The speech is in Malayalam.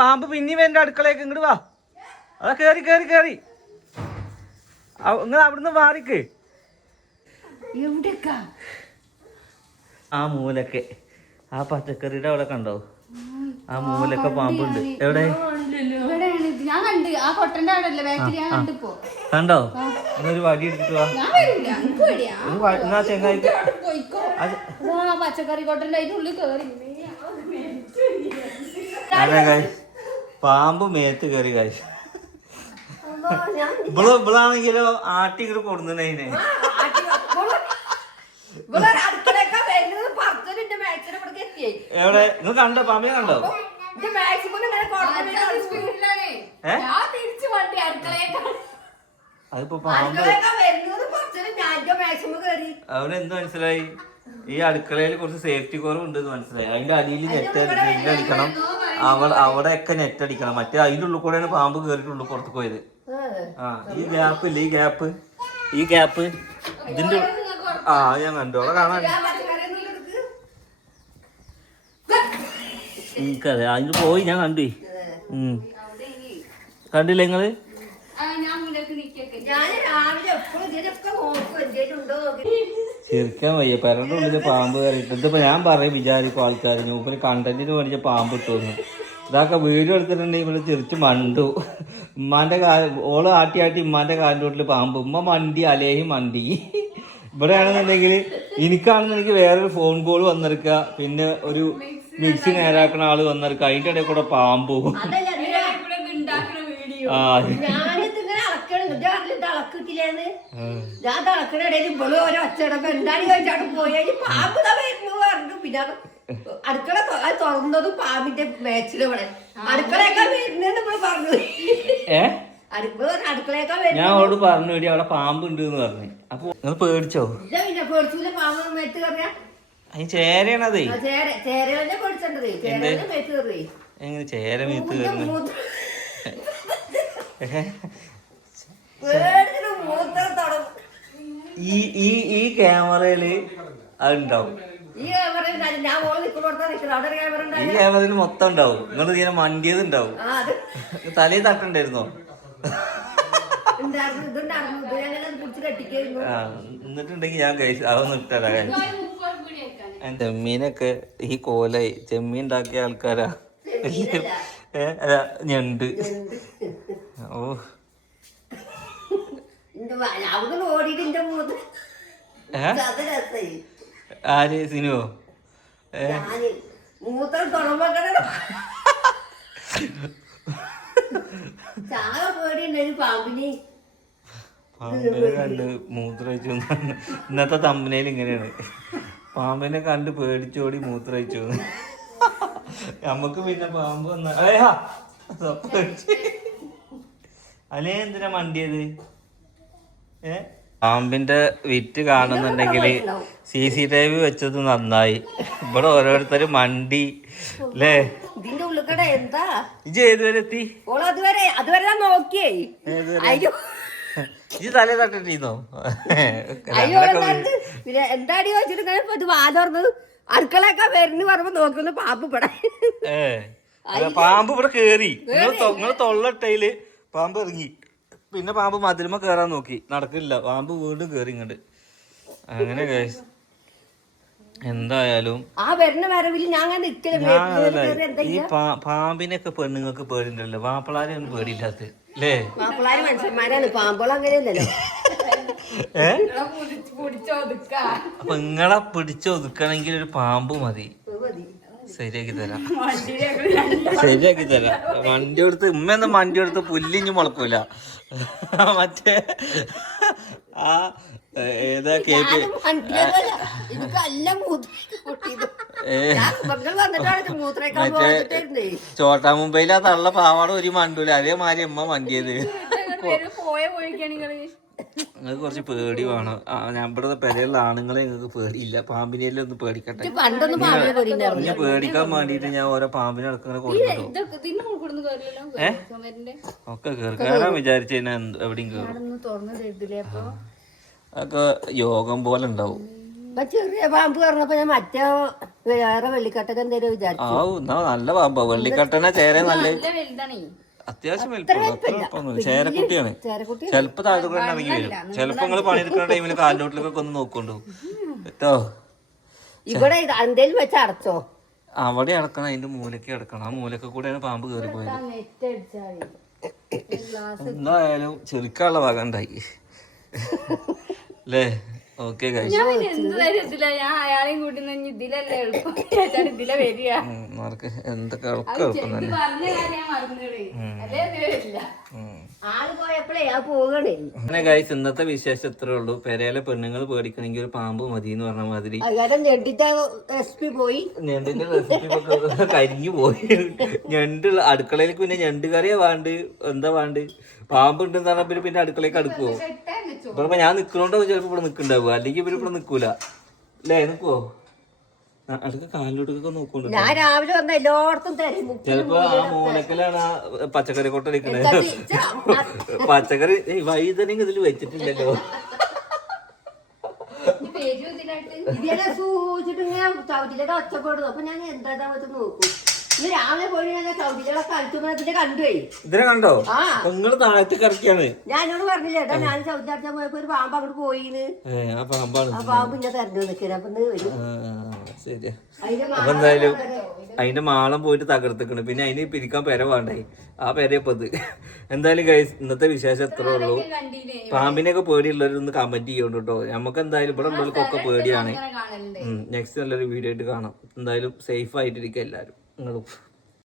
പാമ്പ് പിന്നെയും എന്റെ അടുക്കളയൊക്കെ ഇങ്ങോട്ട് വാ. അതാ കേറി കേറി കേറി. നിങ്ങൾ അവിടുന്ന് മാറിക്ക്. ആ മൂലക്കെ ആ പച്ചക്കറിയുടെ അവിടെ കണ്ടോ? ആ മൂലൊക്കെ പാമ്പുണ്ട്. എവിടെ കണ്ടോ? എന്നൊരു വടി എടുത്തിട്ട് വാ. എന്നാ ചെങ്ങായി പച്ചക്കറി കൊട്ടന്റെ ഉള്ളിൽ കേറി പാമ്പ് മേത്ത് കയറി കാശ്. ഇവളാണെങ്കിലോ ആട്ടി ഇങ്ങോട്ട് കൊടുക്കുന്നതിനെ എവിടെ നിങ്ങൾ കണ്ടോ? പാമ്പിനെ കണ്ടോ? അതിപ്പോ പാമ്പ് അവനെന്ത് മനസ്സിലായി? ഈ അടുക്കളയിൽ കുറച്ച് സേഫ്റ്റി കുറവുണ്ട് മനസ്സിലായി. അതിന്റെ അടിയിൽ നെറ്റടിക്കണം. അവിടെയൊക്കെ നെറ്റടിക്കണം. മറ്റേ അതിന്റെ ഉള്ളിൽ കൂടെയാണ് പാമ്പ് കയറിയിട്ടുള്ളൂ പുറത്ത് പോയത്. ആ ഈ ഗ്യാപ്പ് ഇല്ലേ? ഈ ഗ്യാപ്പ് ഇതിന്റെ ഞാൻ കണ്ടു. അവിടെ കാണാൻ എനിക്കതെ അതിന് പോയി ഞാൻ കണ്ടു. കണ്ടില്ലേ നിങ്ങള്? ചിരിക്കാൻ വയ്യ. പെരന്റെ ഉള്ളില് പാമ്പ് കയറിയിട്ട് ഇതിപ്പോ ഞാൻ പറയും വിചാരിക്കും ആൾക്കാർ മൂപ്പര് കണ്ടന്റിന് വേണ്ടി പാമ്പ് ഇട്ടോന്ന്. ഇതൊക്കെ വീഡിയോ എടുത്തിട്ടുണ്ടെങ്കിൽ ഇവിടെ ചിരിച്ച് മണ്ടു. ഉമ്മാന്റെ ഓള് ആട്ടി ആട്ടി ഉമ്മാന്റെ കാലിന്റെ വീട്ടില് പാമ്പ്. ഉമ്മ മണ്ടി അലേഹി മണ്ടി. ഇവിടെ ആണെന്നുണ്ടെങ്കിൽ എനിക്കാണെന്നുണ്ടെങ്കിൽ വേറൊരു ഫോൺ കോൾ വന്നെടുക്കുക. പിന്നെ ഒരു മിക്സി നേരാക്കണ ആള് വന്നെടുക്കുക. അതിന്റെ ഇടയിൽ കൂടെ പാമ്പും. അടുക്കള തുറന്നതും പാമ്പിന്റെ മേച്ചില് അടുക്കളയൊക്കെ പറഞ്ഞു. ഞാൻ അവളോട് പറഞ്ഞു അവിടെ പാമ്പുണ്ട് എന്ന് പറഞ്ഞു. അപ്പൊ നിങ്ങൾ പേടിച്ചോ? പേടിച്ചില്ല. പാമ്പ് മേത്ത് കയറിയ അതിന് ചേരയാണതേ. ചേരനെ പേടിച്ചത് എങ്ങനെ ചേര മേത്ത് കയറുന്നത്? ഈ ക്യാമറയില് അതുണ്ടാവും. ഈ ക്യാമറയിൽ മൊത്തം ഉണ്ടാവും. നിങ്ങൾ ഇങ്ങനെ മണ്ടിയത് ഉണ്ടാവും. തലയിൽ തട്ടുണ്ടായിരുന്നോ? എന്നിട്ടുണ്ടെങ്കിൽ ഞാൻ അതൊന്നും ഇട്ടല്ല. ചെമ്മീനൊക്കെ ഈ കോലായി. ചെമ്മീൻ ഉണ്ടാക്കിയ ആൾക്കാരാ. അല്ല ഞണ്ട്. ഓ ആര് സിനുവോ? പാമ്പിനെ കണ്ട് മൂത്രയിച്ചു. ഇന്നത്തെ തമ്പനയിൽ ഇങ്ങനെയാണ്. പാമ്പിനെ കണ്ട് പേടിച്ചോടി മൂത്രയിച്ചു. നമ്മക്ക് പിന്നെ പാമ്പ് വന്ന അല്ലേ എന്തിനാ മണ്ടിയത്? പാമ്പിന്റെ വിറ്റ് കാണുന്നുണ്ടെങ്കിൽ CCTV വെച്ചത് നന്നായി. ഇവിടെ ഓരോരുത്തരും മണ്ടി അല്ലേ? ഇതിന്റെ ഉള്ളിക്കട എന്താ ഇജ് ഏതുവരെ എത്തി? അതുവരെ നോക്കിയേ. ഇജ് തലേ തട്ടിട്ടീന്നോ? പിന്നെ എന്താടി വെച്ചിട്ട് വാതോർന്നത് അടുക്കളയൊക്കെ വരുന്നു പറയുമ്പോ നോക്കുന്ന പാമ്പ് പെടാ. പാമ്പ് ഇവിടെ കേറി. നിങ്ങള് തൊള്ളട്ടയില് പാമ്പ് ഇറങ്ങി. പിന്നെ പാമ്പ് മതിലുമ കേറാൻ നോക്കി, നടക്കില്ല. പാമ്പ് വീണ്ടും കേറി ഇങ്ങോട്ട്. അങ്ങനെ എന്തായാലും ഈ പാമ്പിനൊക്കെ പെണ്ണുങ്ങൾക്ക് പേടിണ്ടല്ലോ. മാപ്പിളാരെ ഒന്നും പേടിയില്ലാത്ത അല്ലേ? അപ്പൊ നിങ്ങളെ പിടിച്ചൊതുക്കണമെങ്കിൽ ഒരു പാമ്പ് മതി. ശരിയാക്കി തരാം. വണ്ടി എടുത്ത് ഉമ്മയൊന്നും വണ്ടി എടുത്ത് പുല്ലിഞ്ഞു മുളക്കൂല. മറ്റേ ആ ഏതാ കേക്ക് മറ്റേ ചോട്ടാ മുംബൈയിലാ തള്ള പാവാട ഒരു മണ്ടൂല. അതേമാതിരി അമ്മ മണ്ടിയത്. നിങ്ങൾക്ക് കുറച്ച് പേടി വേണം. ഞാൻ ഇവിടെ പെരയുള്ള ആണുങ്ങളെ നിങ്ങൾക്ക് പേടിയില്ല. പാമ്പിനെല്ലാം ഒന്ന് പേടിക്കട്ടെ. ഞാൻ പേടിക്കാൻ വേണ്ടിട്ട് ഞാൻ ഓരോ പാമ്പിനെ ഇടക്കിങ്ങനെ കൊടുക്കട്ടോ. ഒക്കെ കയറാൻ വിചാരിച്ചു കഴിഞ്ഞാൽ എവിടെയും കയറും. അതൊക്കെ യോഗം പോലെ ഉണ്ടാവും. ഇപ്പൊ ചെറിയ പാമ്പ് പറഞ്ഞപ്പോ ഞാൻ മറ്റേ വേറെ വെള്ളിക്കട്ടൊക്കെ എന്തേലും വിചാരിച്ചു. എന്നാ നല്ല പാമ്പാ. വെള്ളിക്കട്ടന ചേര നല്ല നല്ല വലുതാണേ. അത്യാവശ്യം വലിപ്പമൊന്നുമില്ല. ചേരക്കുട്ടിയാണ്. ചെലപ്പോ താഴെ കൂടെ ഇറങ്ങി വരും. ചെലപ്പോ നിങ്ങള് പണിയെടുക്കുന്ന ടൈമിൽ കാലിലോട്ടിലൊക്കെ ഒന്ന് നോക്കണ്ടു കേട്ടോ. ഇവിടെ എന്തേലും വെച്ച് അടച്ചോ. അവിടെ അടക്കണം, അതിന്റെ മൂലക്ക് അടക്കണം. ആ മൂലക്ക് കൂടെയാണ് പാമ്പ് കയറി പോയത്. എന്തായാലും ചെറുക്കാനുള്ള ഭാഗം ഉണ്ടായി അല്ലേ? ഓക്കെ ഗൈസ്, ഞാൻ എന്ത് ധൈര്യത്തിലാ ഞാൻ അയാളെയും കൂട്ടി ഇതിലല്ലേ എളുപ്പം ഇതിലെ വരിക. എന്തൊക്കെ പറഞ്ഞ കാര്യം മറന്നുകളേ അല്ലേ വരില്ല. ആള് പോയപ്പോഴേ ആ പോകണേ. അങ്ങനെ ഗൈസ്, ഇന്നത്തെ വിശേഷം ഇത്രേ ഉള്ളൂ. പെരയിലെ പെണ്ണുങ്ങൾ പേടിക്കണമെങ്കിൽ ഒരു പാമ്പ് മതി എന്ന് പറഞ്ഞ മാതിരി ഞെട്ടിന്റെ റെസിപ്പി പോയി. ഞണ്ടിന്റെ റെസിപ്പി കരിഞ്ഞു പോയി. ഞണ്ട് അടുക്കളയിലേക്ക് പിന്നെ ഞണ്ട് കറിയാ വേണ്ട, എന്താ വേണ്ട, പാമ്പ് ഉണ്ടെന്ന് പറഞ്ഞ പിന്നെ അടുക്കളയ്ക്ക് അടുക്കുവോ? ഇപ്പൊ ഞാൻ നിക്കണോണ്ടോ ചിലപ്പോ ഇവിടെ നിക്കണ്ടാവുക, അല്ലെങ്കിൽ ഇവര് ഇവിടെ നിക്കൂല അല്ലേ? നിക്കുവോ? അടുക്ക കാലിലോട്ടൊക്കെ നോക്കണ്ടോ? ഞാൻ രാവിലെ വന്ന എല്ലായിടത്തും തരും. ചിലപ്പോ ആ മൂലക്കലാണ് ആ പച്ചക്കറി കൊട്ട നിക്കണത്. പച്ചക്കറി വൈതനെങ്കിൽ ഇതിൽ വെച്ചിട്ടില്ലല്ലോ. ഇതിനെ സൂചിച്ചിട്ട് ഇങ്ങനെ ചവിട്ടിലൊക്കെ ഒച്ചപ്പെടുന്നു. അപ്പൊ ഞാൻ എന്താ വെച്ച് നോക്കും. ഇന്ന് രാവിലെ പോയി ഞാൻ ചവിട്ടിലൊക്കെ കളിച്ചുമ്പോഴത്തിന്റെ കണ്ടുപോയി. ഇതിനെ കണ്ടോ? നിങ്ങള് താഴത്ത് കറക്കിയാണ്. ഞാനോട് പറഞ്ഞില്ല ചേട്ടാ, ഞാൻ ചവിട്ടിച്ചാൽ പോയപ്പോ ഒരു പാമ്പ് അങ്ങോട്ട് പോയിന്ന്. ആ പാമ്പാണ്. ആ പാമ്പ് ഇങ്ങനെ തെരഞ്ഞു നിൽക്കുന്നത്. അപ്പൊ വരും. ശരിയാ. അപ്പൊ എന്തായാലും അതിന്റെ മാളം പോയിട്ട് തകർത്തിക്കണ്. പിന്നെ അതിന് പിരിക്കാൻ പെര വേണ്ടേ? ആ പെരയപ്പത്. എന്തായാലും ഗൈസ്, ഇന്നത്തെ വിശേഷം എത്രേ ഉള്ളൂ. പാമ്പിനെയൊക്കെ പേടിയുള്ളവരൊന്ന് കമന്റ് ചെയ്യോണ്ട് കേട്ടോ. നമുക്ക് എന്തായാലും ഇവിടെ ഉള്ളവർക്കൊക്കെ പേടിയാണ്. നെക്സ്റ്റ് നല്ലൊരു വീഡിയോ ആയിട്ട് കാണാം. എന്തായാലും സേഫ് ആയിട്ടിരിക്കുക എല്ലാവരും. നിങ്ങളും